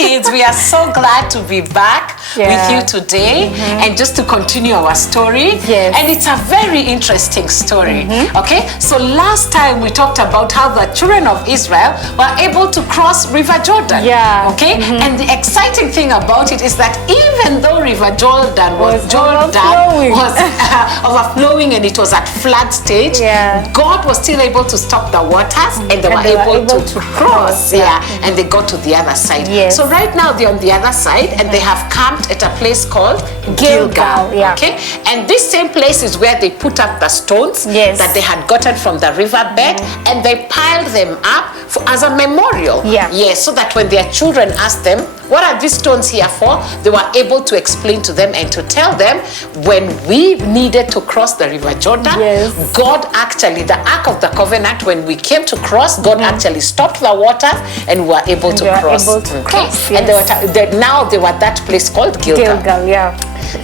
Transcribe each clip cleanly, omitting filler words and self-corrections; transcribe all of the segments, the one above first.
kids. We are so glad to be back with you today and just to continue our story. Yes. And it's a very interesting story. Okay, so last time we talked about how the children of Israel were able to cross River Jordan. Yeah. Okay, and the exciting thing about it is that even though River Jordan was overflowing and it was at flood stage, God was still able to stop the waters and they were able to cross. And they got to the other side. So right now they're on the other side and they have camped at a place called Gilgal. Okay, and this same place is where they put up the stones that they had gotten from the riverbed and they piled them up as a memorial. So that when their children asked them, what are these stones here for? They were able to explain to them and to tell them when we needed to cross the River Jordan, God actually, the Ark of the Covenant, when we came to cross, God actually stopped the water and we were able to cross. And now they were at that place called Gilgal.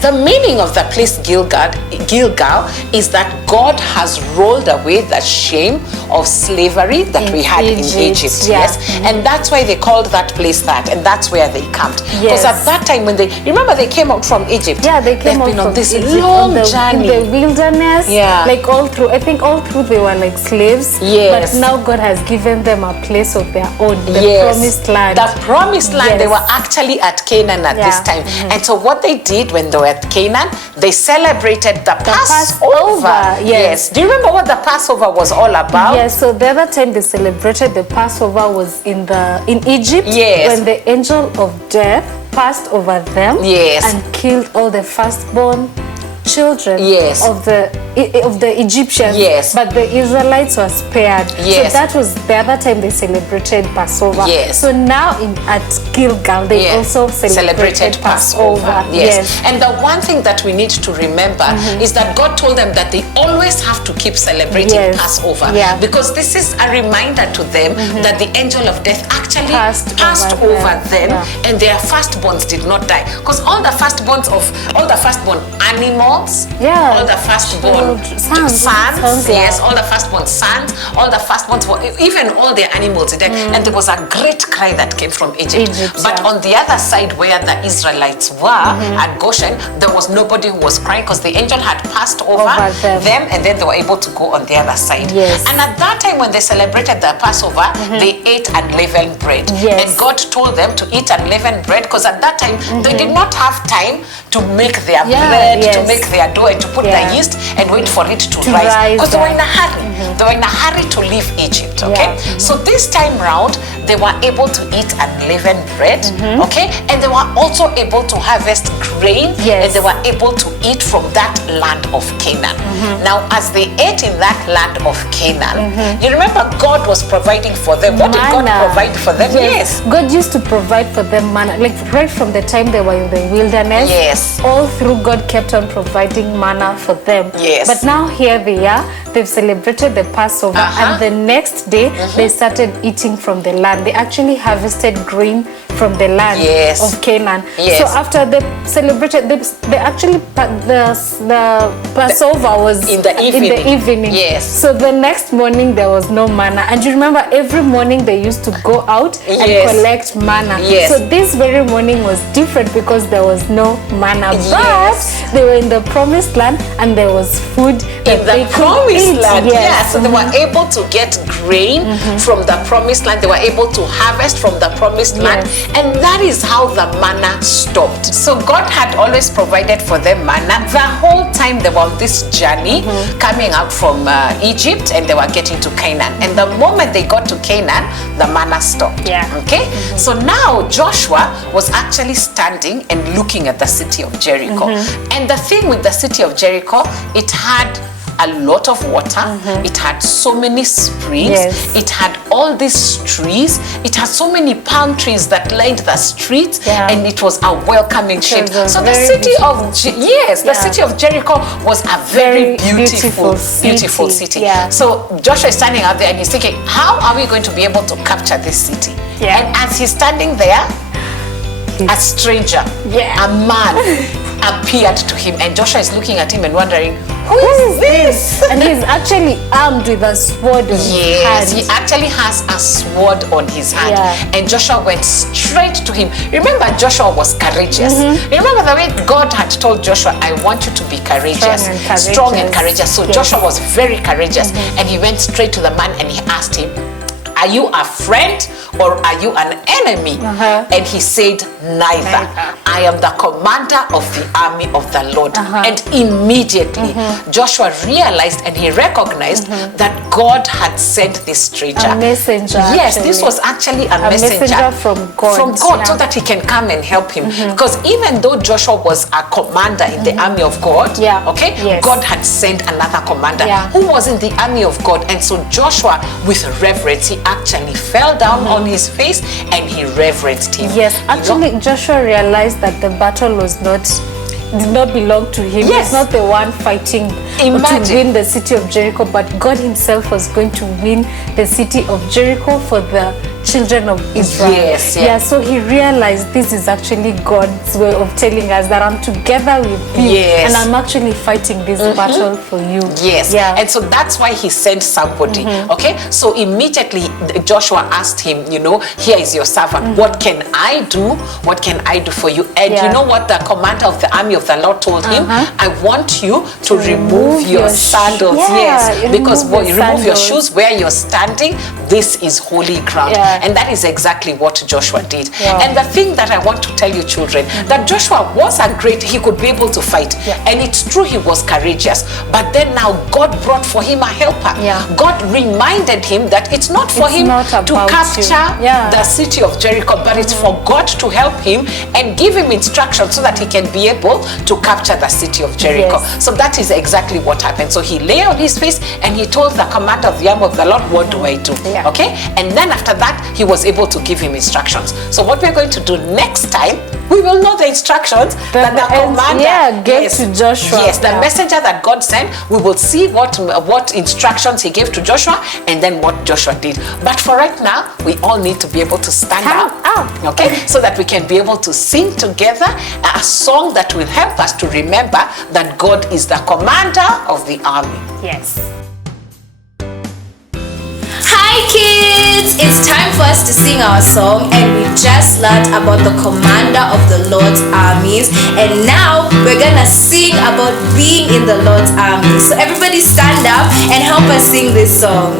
The meaning of the place Gilgal is that God has rolled away the shame of slavery that we had in Egypt. And that's why they called that place that, and that's where they camped. Because at that time when they came out from Egypt, they came out been on this Egypt, long journey in the wilderness, like all through they were like slaves. But now God has given them a place of their own, the promised land. The promised land. They were actually at Canaan at this time. And so what they did when they were at Canaan, they celebrated the Passover. Do you remember what the Passover was all about? So the other time they celebrated the Passover was in Egypt, when the angel of death passed over them and killed all the firstborn children of the Egyptians, but the Israelites were spared. So that was the other time they celebrated Passover. So now at Gilgal they also celebrated Passover. And the one thing that we need to remember is that God told them that they always have to keep celebrating Passover, because this is a reminder to them that the angel of death actually passed over them and their firstborns did not die, because all the firstborn animals, all the firstborn sons, all the firstborn sons, all the firstborns, even all their animals died. And there was a great cry that came from Egypt. But on the other side where the Israelites were at Goshen, there was nobody who was crying because the angel had passed over them and then they were able to go on the other side. And at that time when they celebrated the Passover, they ate unleavened bread. And God told them to eat unleavened bread because at that time they did not have time to make their bread, to make their dough and to put the yeast and wait for it to rise, because they were in a hurry. They were in a hurry to leave Egypt. So this time round they were able to eat unleavened bread, and they were also able to harvest grain, and they were able to eat from that land of Canaan. Now as they ate in that land of Canaan, you remember God was providing for them. What did God provide for them? God used to provide for them manna, like right from the time they were in the wilderness. All through God kept on providing manna for them. But now here they are, they've celebrated the Passover, and the next day they started eating from the land. They actually harvested grain from the land of Canaan. So after they celebrated, they actually the Passover was in the evening. So the next morning there was no manna, and you remember every morning they used to go out and collect manna. So this very morning was different because there was no manna, but they were in the promised land and there was food in the promised land. So they were able to get grain from the promised land. They were able to harvest from the promised land, and that is how the manna stopped. So God had always provided for them manna the whole time they were on this journey, coming out from Egypt, and they were getting to Canaan. And the moment they got to Canaan, the manna stopped. So now Joshua was actually standing and looking at the city of Jericho. And the thing with the city of Jericho, it had a lot of water. It had so many springs. It had all these trees. It had so many palm trees that lined the streets, and it was a welcoming shape. So the city of the city of Jericho was a very beautiful city. So Joshua is standing out there and he's thinking, how are we going to be able to capture this city? And as he's standing there, a stranger, a man appeared to him, and Joshua is looking at him and wondering, who is this? And he's actually armed with a sword in his hand. He actually has a sword on his hand. Yeah. And Joshua went straight to him. Remember, Joshua was courageous. Remember the way God had told Joshua, I want you to be courageous. Strong and courageous. So Joshua was very courageous. And he went straight to the man and he asked him, are you a friend or are you an enemy? And he said, neither. I am the commander of the army of the Lord. And immediately Joshua realized and he recognized that God had sent this stranger. A messenger. Yes, this was actually a messenger from God. From God, so that he can come and help him. Because even though Joshua was a commander in the army of God, God had sent another commander who was in the army of God. And so Joshua, with reverence, he actually fell down on his face and he reverenced him. Yes, actually Joshua realized that the battle did not belong to him. He's not the one fighting to win the city of Jericho, but God himself was going to win the city of Jericho for the children of Israel. So he realized this is actually God's way of telling us that I'm together with you and I'm actually fighting this battle for you. And so that's why he sent somebody. Okay, so immediately Joshua asked him, you know, here is your servant. What can I do? What can I do for you? And you know what the commander of the army of the Lord told him? I want you to remove your sandals. Because when you remove your shoes where you're standing, this is holy ground. And that is exactly what Joshua did. And the thing that I want to tell you, children, that Joshua was he could be able to fight. And it's true he was courageous. But then now God brought for him a helper. God reminded him that it's not for him to capture the city of Jericho, but it's for God to help him and give him instructions so that he can be able to capture the city of Jericho. So that is exactly what happened. So he lay on his face and he told the commander of the army of the Lord, what do I do? Okay, and then after that he was able to give him instructions. So what we're going to do next time, we will know the instructions that the commander gave to Joshua. The messenger that God sent. We will see what instructions he gave to Joshua and then what Joshua did. But for right now, we all need to be able to stand up, okay, so that we can be able to sing together a song that will help us to remember that God is the commander of the army. Hi kids! It's time for us to sing our song, and we just learned about the commander of the Lord's armies, and now we're gonna sing about being in the Lord's army. So everybody stand up and help us sing this song.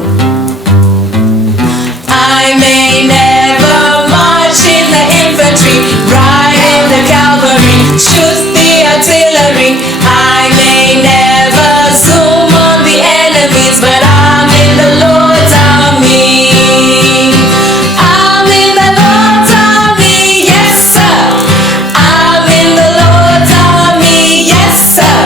I may never march in the infantry, ride in the cavalry, shoot the artillery. I may never zoom on the enemies, but I'm in the Lord's army. I'm in the Lord's army, yes sir. I'm in the Lord's army, yes sir.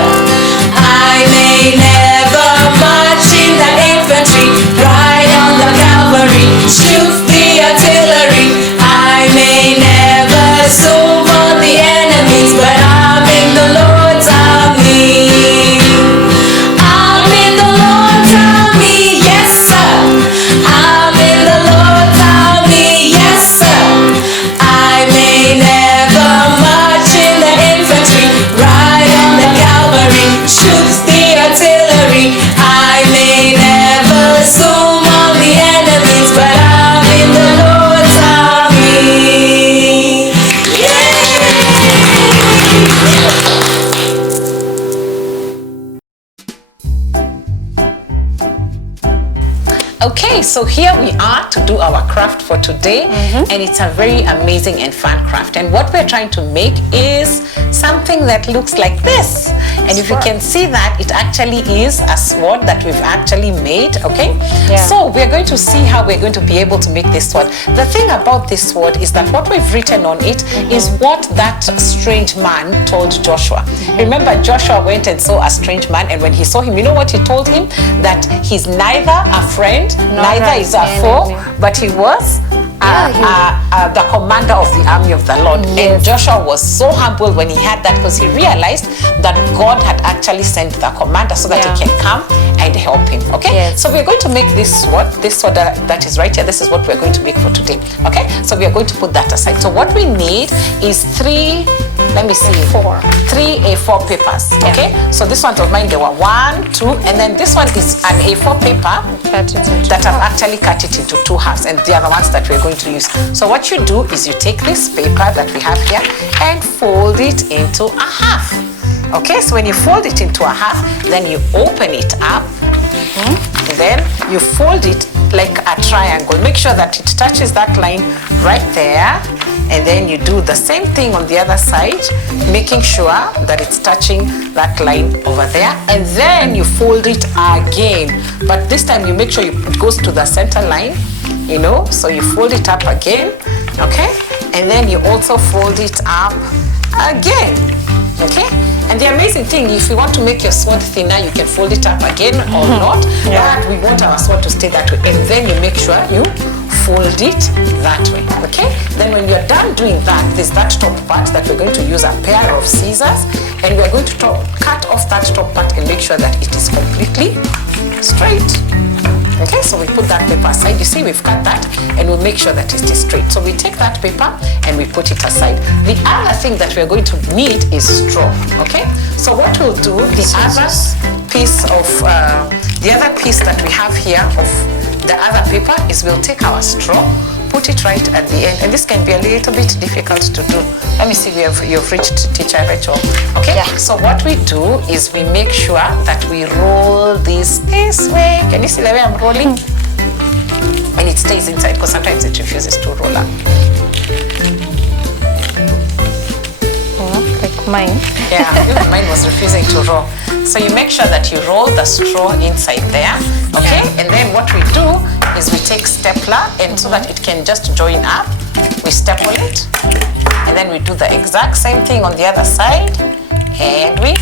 I may never march in the infantry, ride on the cavalry, shoot the artillery. I may never zoom on the enemies, but I'm in the Lord's army. I'm in the Lord's army, yes sir. I'm in the Lord's army, yes sir. I may never march in the infantry, ride on the cavalry, shoot the artillery. I may never zoom on the enemies, but I'm in the Lord's army. Okay, so here we are to do our craft for today, and it's a very amazing and fun craft. And what we're trying to make is something that looks like this. And if you can see that, it actually is a sword that we've actually made, okay? So we're going to see how we're going to be able to make this sword. The thing about this sword is that what we've written on it is what that strange man told Joshua. Remember, Joshua went and saw a strange man, and when he saw him, you know what he told him? That he's neither a friend, neither is a foe, but he was the commander of the army of the Lord. And Joshua was so humble when he had that, because he realized that God had actually sent the commander so that he can come and help him. Okay, so we're going to make this sword that is right here. This is what we're going to make for today. Okay, so we are going to put that aside. So what we need is 3 let me see, 3 A4 papers. Okay, so this one of mine, there were 1, 2, and then this one is an A4 paper that I've actually cut it into 2 halves, and they are the ones that we're going to use. So what you do is you take this paper that we have here and fold it into a half. Okay, so when you fold it into a half, then you open it up, and then you fold it like a triangle. Make sure that it touches that line right there, and then you do the same thing on the other side, making sure that it's touching that line over there, and then you fold it again. But this time you make sure it goes to the center line, you know, so you fold it up again, okay, and then you also fold it up again, okay. And the amazing thing, if you want to make your sword thinner, you can fold it up again or not, but we want our sword to stay that way, and then you make sure you fold it that way, okay. Then when you're done doing that, there's that top part that we're going to use a pair of scissors, and we're going to cut off that top part and make sure that it is completely straight. Okay, so we put that paper aside. You see, we've cut that, and we'll make sure that it is straight. So we take that paper and we put it aside. The other thing that we're going to need is straw. Okay, so what we'll do, the other piece that we have here of the other paper is we'll take our straw, put it right at the end, and this can be a little bit difficult to do. Let me see, you've reached Teacher Rachel. Okay, so what we do is we make sure that we roll this way. Can you see the way I'm rolling? And it stays inside, because sometimes it refuses to roll up. Like mine. Yeah, even mine was refusing to roll. So you make sure that you roll the straw inside there, okay? And then what we do is we take stapler, and so that it can just join up, we staple it, and then we do the exact same thing on the other side, and we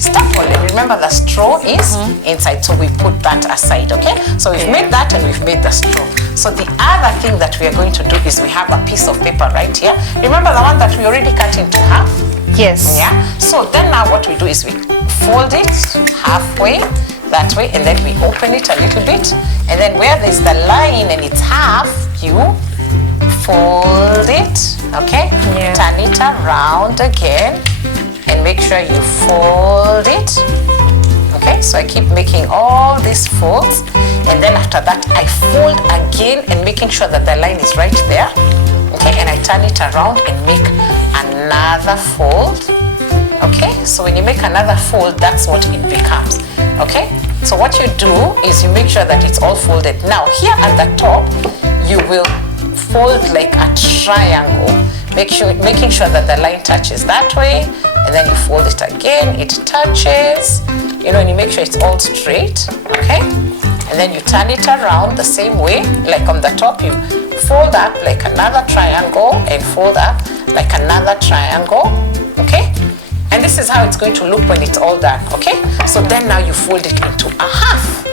staple it. Remember, the straw is inside, so we put that aside, okay? So we've made that, and we've made the straw. So the other thing that we are going to do is we have a piece of paper right here. Remember the one that we already cut into half? Yes. Yeah. So then now what we do is we fold it halfway that way, and then we open it a little bit, and then where there's the line and it's half, you fold it, okay? Turn it around again and make sure you fold it. Okay, so I keep making all these folds, and then after that I fold again and making sure that the line is right there. Okay, and I turn it around and make another fold. Okay, so when you make another fold, that's what it becomes. Okay, so what you do is you make sure that it's all folded. Now here at the top, you will fold like a triangle, making sure that the line touches that way, and then you fold it again, it touches, you know, and you make sure it's all straight. Okay, and then you turn it around the same way, like on the top, you fold up like another triangle and fold up like another triangle. Okay, and this is how it's going to look when it's all done. Okay, so then now you fold it into a half.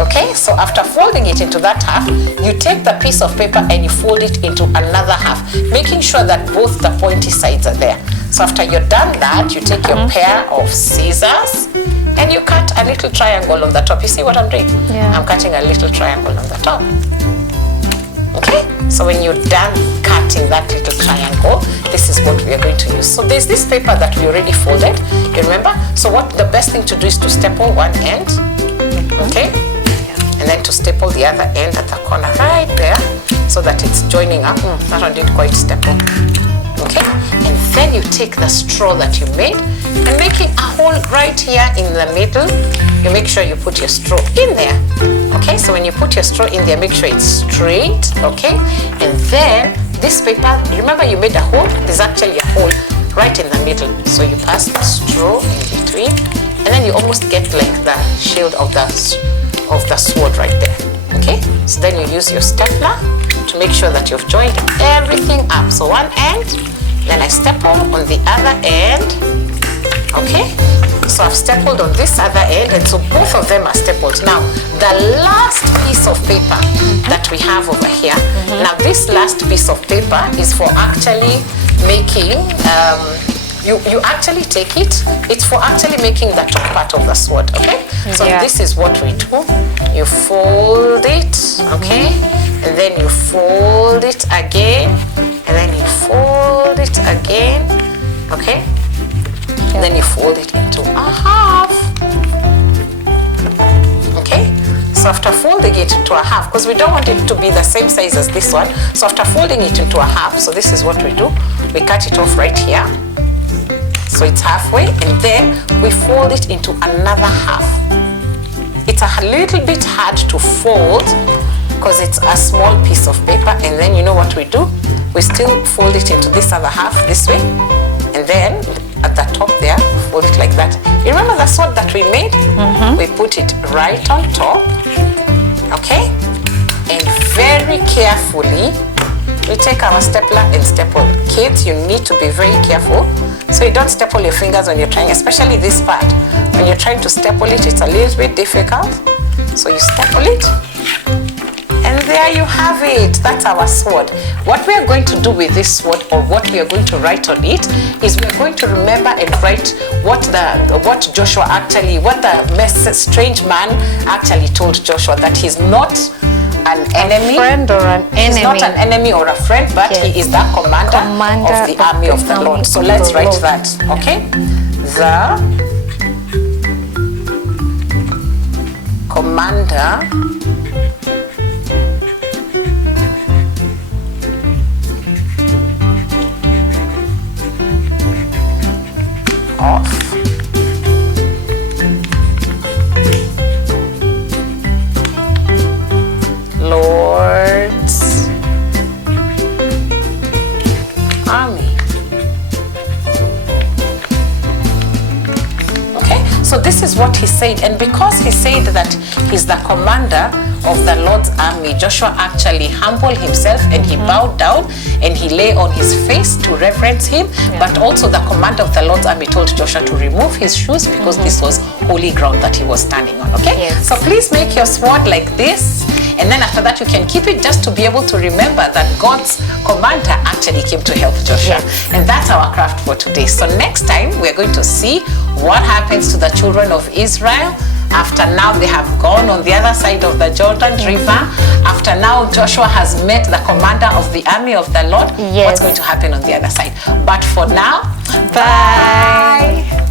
Okay, so after folding it into that half, you take the piece of paper and you fold it into another half, making sure that both the pointy sides are there. So after you're done that, you take your pair of scissors and you cut a little triangle on the top. You see what I'm doing? Yeah. I'm cutting a little triangle on the top. Okay, so when you're done cutting that little triangle, this is what we are going to use. So there's this paper that we already folded, you remember? So what the best thing to do is to staple one end, okay? And then to staple the other end at the corner right there, so that it's joining up. That one didn't quite staple. Okay, and then you take the straw that you made and making a hole right here in the middle. You make sure you put your straw in there. Okay, so when you put your straw in there, make sure it's straight. Okay, and then this paper, remember you made a hole? There's actually a hole right in the middle. So you pass the straw in between, and then you almost get like the shield of the sword right there. Okay, so then you use your stapler to make sure that you've joined everything up. So one end, then I staple on the other end. Okay, so I've stapled on this other end, and so both of them are stapled. Now the last piece of paper that we have over here, now this last piece of paper is for actually making you actually take it, it's for actually making the top part of the sword. Okay, so this is what we do. You fold it, okay, and then you fold it again, and then you fold it again. Okay, folding it into a half, because we don't want it to be the same size as this one. So after folding it into a half, so this is what we do. We cut it off right here. So it's halfway, and then we fold it into another half. It's a little bit hard to fold because it's a small piece of paper, and then you know what we do? We still fold it into this other half this way, and then at the top there, fold it like that. You remember the sword that we made? We put it right on top, okay? And very carefully, we take our stapler and staple. Kids, you need to be very careful so you don't staple your fingers when you're trying, especially this part. When you're trying to staple it, it's a little bit difficult. So you staple it, and there you have it. That's our sword. What we are going to do with this sword, or what we are going to write on it, is we are going to remember and write what Joshua actually, what the strange man actually told Joshua, that he's not an enemy, a friend or an enemy. He's not an enemy or a friend, but he is the commander of the army of the Lord. So let's write that, okay? The commander of Lord's army. Okay, so this is what he said, and because he said that he's the commander of the Lord's army, Joshua actually humbled himself and he bowed down and he lay on his face to reverence him. But also the commander of the Lord's army told Joshua to remove his shoes because this was holy ground that he was standing on. Okay, so please make your sword like this, and then after that you can keep it just to be able to remember that God's commander actually came to help Joshua. And that's our craft for today. So next time we're going to see what happens to the children of Israel after now they have gone on the other side of the Jordan River. After now Joshua has met the commander of the army of the Lord. What's going to happen on the other side? But for now, bye.